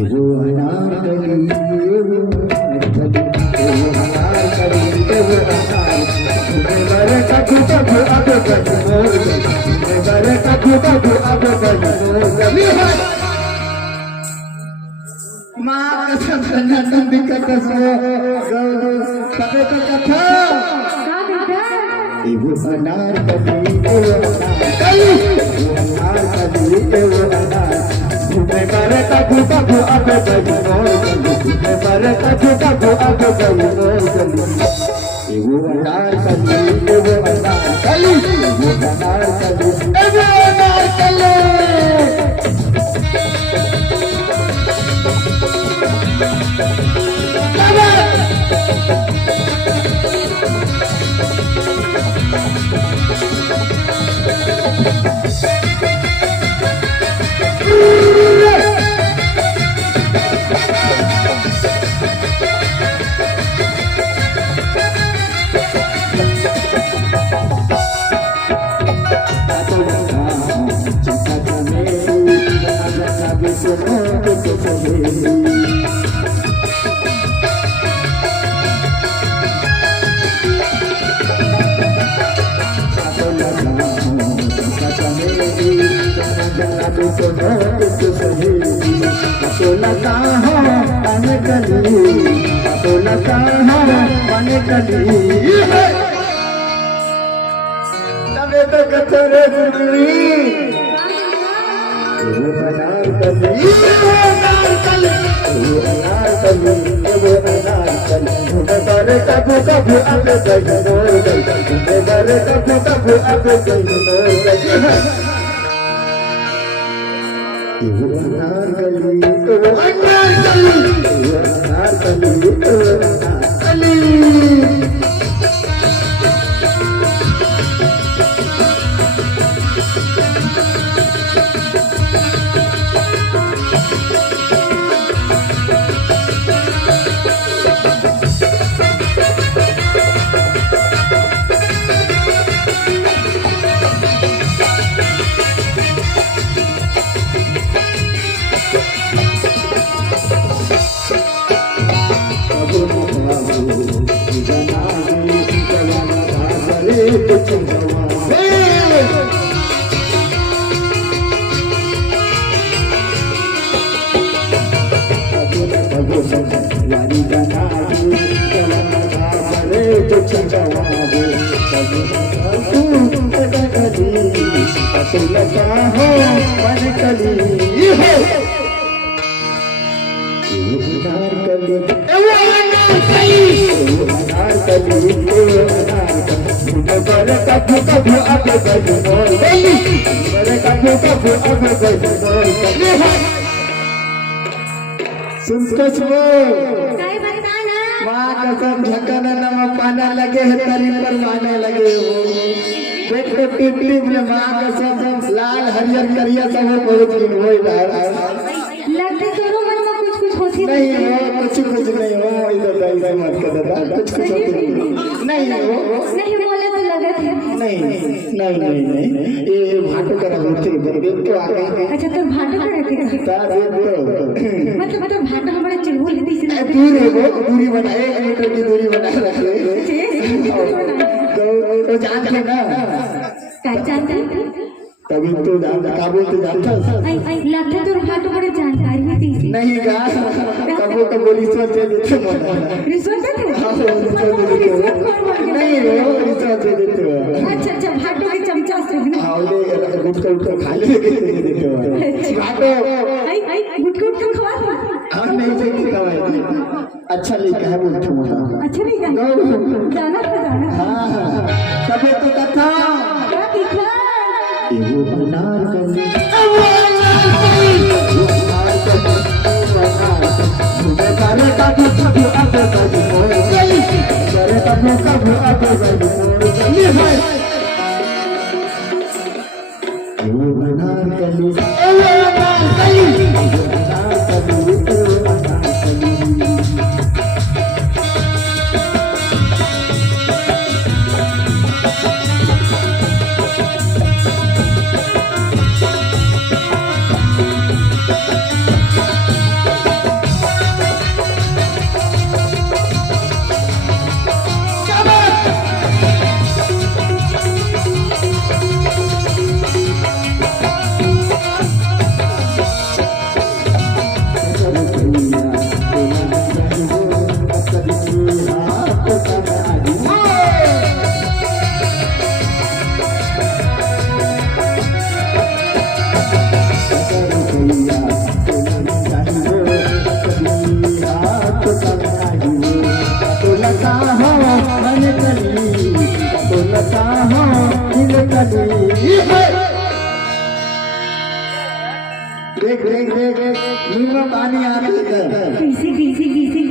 एगो अनारकली एगो अनारकली एगो अनारकली मेरे कछु कछु अब कछु मोर गली मेरे कछु कछु अब कछु मोर गली माँ कसम कन्या नंदी का कसम कबे का कथा एगो अनारकली एगो अनारकली एगो अनारकली मेरे कछु कछु अब कछु मोर गली मेरे कछु कछु अब कछु मोर गली एगो अनारकली एगो अनारकली एगो अनारकली एगो अनारकली लता हो पाने कली तो लता हो पाने कली तबे तो कथरे गुरली वो अनारकली वो अनारकली वो अनारकली वो अनारकली मेरे कछु कछु अब कछु मोर गली मेरे कछु कछु अब कछु मोर गली एगो अनारकली एगो अनारकली एगो अनारकली एगो अनारकली माँ कसम झकन नमा पाना लगे है तरी पर माना लगे हो पेट को टिकली में माँ कसम लाल हरियर करिया सब बहुत दिन हो लगते तोरो मन में कुछ होती नहीं हो कुछ नहीं हो इधर दाई मत कर दादा कुछ होती नहीं हो नहीं बोले तो लगत है नहीं ये भाटो कर होते देख तो आ गए अच्छा तो भाटो करते तार मतलब तो भाटो हमारे चिल्हो लेती से दूर है वो दूरी बना 1 मीटर की दूरी बना रख ले तो जानते ना जानते तभी तो का बोलते जानता लगता तो भाटो बड़े जानकारी है तीसरी नहीं गा कबो कबो रिश्वत दे देते रिश्वत देते नहीं वो रिश्वत दे देते अच्छा भाटो के चमचा से हां ले गुटका खा ले दे देते भाटो गुटका खवा हम नहीं देखी दवाई अच्छा लिखा है बोलते अच्छा नहीं जाना हां तबे तो कथा क्या दिखा एगो अनारकली मेरे कछु कछु अब कछु मोर गली मेरे कछु कछु अब कछु मोर गली एगो अनारकली एगो अनारकली एगो अनारकली एगो अनारकली देख देख देख मुंह में पानी आ रहा है कैसे कैसे कैसे